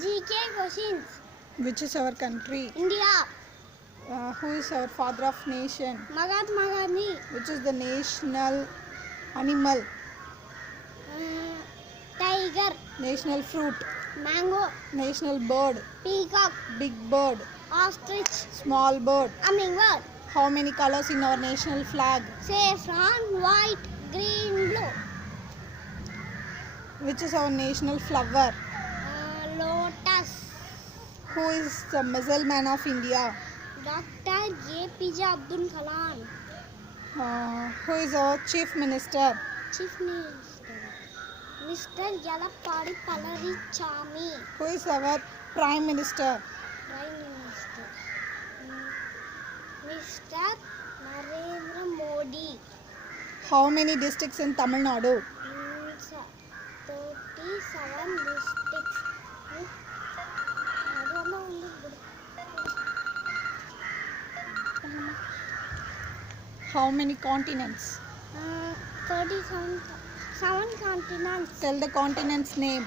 GK questions. Which is our country? India. Who is our father of nation? Mahatma Gandhi. Which is the national animal? Tiger. National fruit? Mango. National bird? Peacock. Big bird? Ostrich. Small bird? Hummingbird. How many colors in our national flag? Saffron, white, green, blue. Which is our national flower? Lotus. Who is the missile man of India? Dr. APJ Abdul Kalam. Who is our chief minister? Chief Minister. Mr. Yalappadi Palarichami. Who is our prime minister? Prime Minister. Mr. Narendra Modi. How many districts in Tamil Nadu? 37 districts. How many continents? 37 continents. Tell the continents name.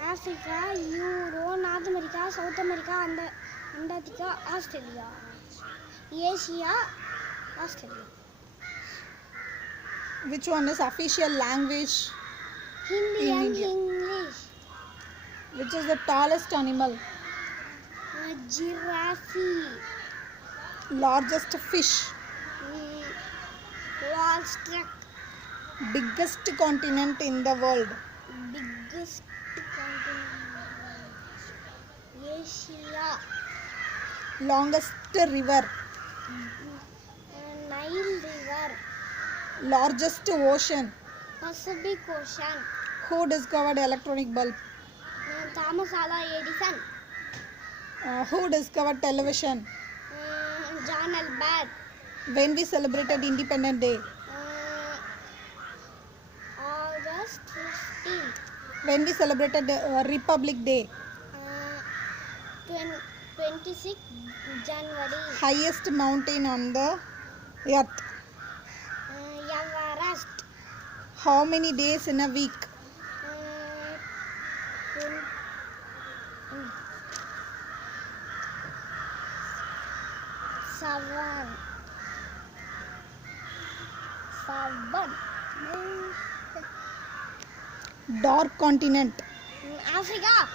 Africa, Europe, North America, South America, Antarctica, Australia. Asia, Australia. Which one is official language? Hindi In and India. English. Which is the tallest animal? Giraffe. Largest fish? Wall struck. Biggest continent in the world? Biggest continent. Asia. Longest river? Nile River. Largest ocean? Pacific Ocean. Who discovered electronic bulb? Thomas Alva Edison. Who discovered television? John Albert. When we celebrated Independence Day? August 15th. When we celebrated Republic Day? 26 January. Highest mountain on the earth? Everest. How many days in a week? 7. Dark continent? Africa.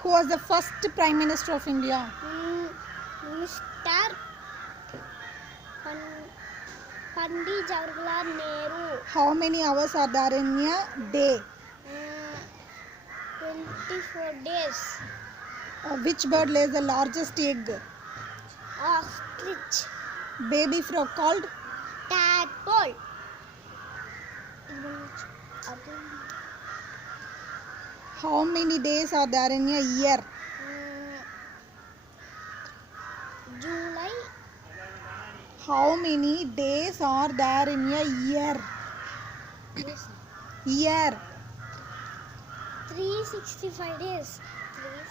Who was the first Prime Minister of India? Mr. Pandit Jawaharlal Nehru. How many hours are there in a day? 24 days. Which bird lays the largest egg? Ostrich. Baby frog called? Tadpole. How many days are there in a year? July. How many days are there in a year? Year. 365 days.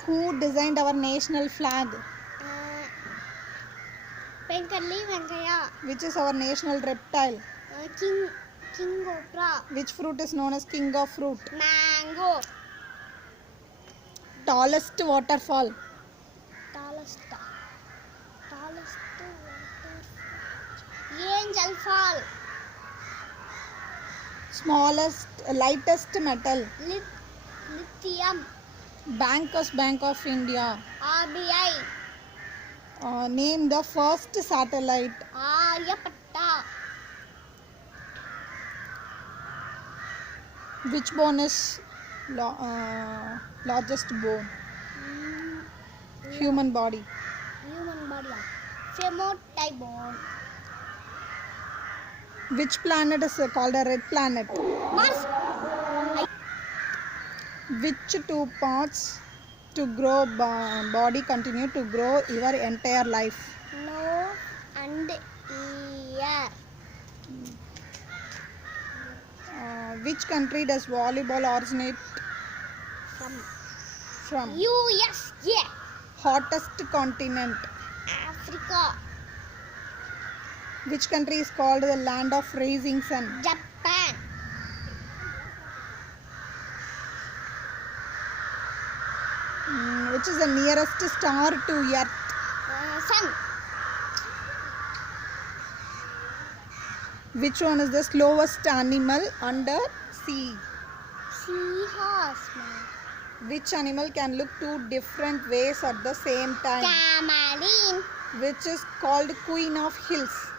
Who designed our national flag? Venkalli Venkaya. Which is our national reptile? King Cobra. Which fruit is known as king of fruit? Mango. Tallest waterfall? Tallest waterfall. Angel Fall. Smallest, lightest metal? Lithium. Bankers Bank of India. RBI. Name the first satellite. Aryabhatta. Which bone is largest bone? Human body. Human body. Femur type bone. Which planet is called a red planet? Mars. Which two parts to grow body continue to grow your entire life? Nose and ear. Which country does volleyball originate from? USA. Hottest continent? Africa. Which country is called the land of rising sun? Japan. Which is the nearest star to Earth? Sun. Which one is the slowest animal under sea? Seahorse, man. Which animal can look two different ways at the same time? Chameleon. Which is called Queen of Hills?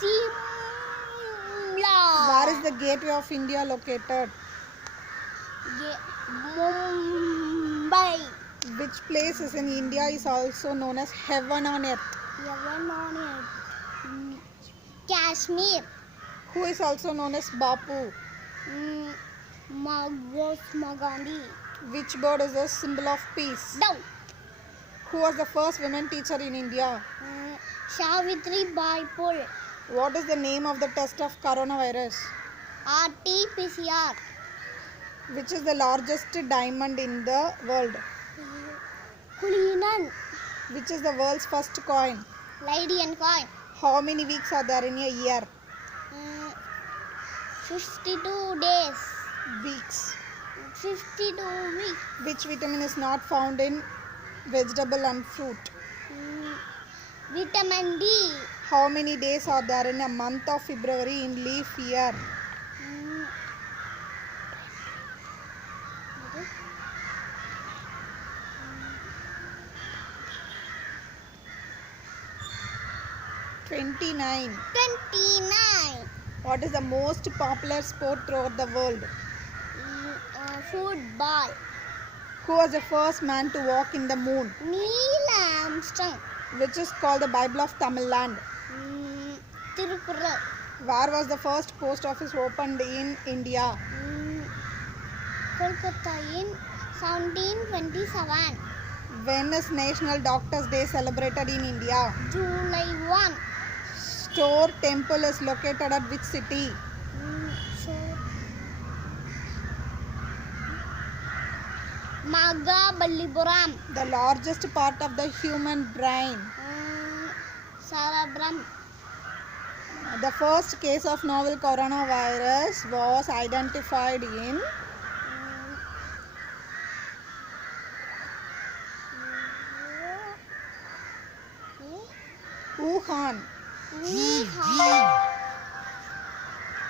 Simla. Where is the gateway of India located? Mumbai. Which place is in India is also known as heaven on earth? Heaven on earth. Kashmir. Who is also known as Bapu? Mahatma Gandhi. Which bird is the symbol of peace? Dove. Who was the first women teacher in India? Savitri Bai Phule. What is the name of the test of coronavirus? RT-PCR. Which is the largest diamond in the world? Kullinan. Which is the world's first coin? Lydian coin. How many weeks are there in a year? 52 days. Weeks. 52 weeks. Which vitamin is not found in vegetable and fruit? Vitamin D. How many days are there in a month of February in leap year? 29. 29. What is the most popular sport throughout the world? Football. Who was the first man to walk in the moon? Neil Armstrong. Which is called the Bible of Tamil Land? Tirukural. Where was the first post office opened in India? Kolkata in 1727. When is National Doctors Day celebrated in India? July 1. Store Temple is located at which city? Mahabalipuram. The largest part of the human brain. Cerebrum. The first case of novel coronavirus was identified in Wuhan. Wuhan.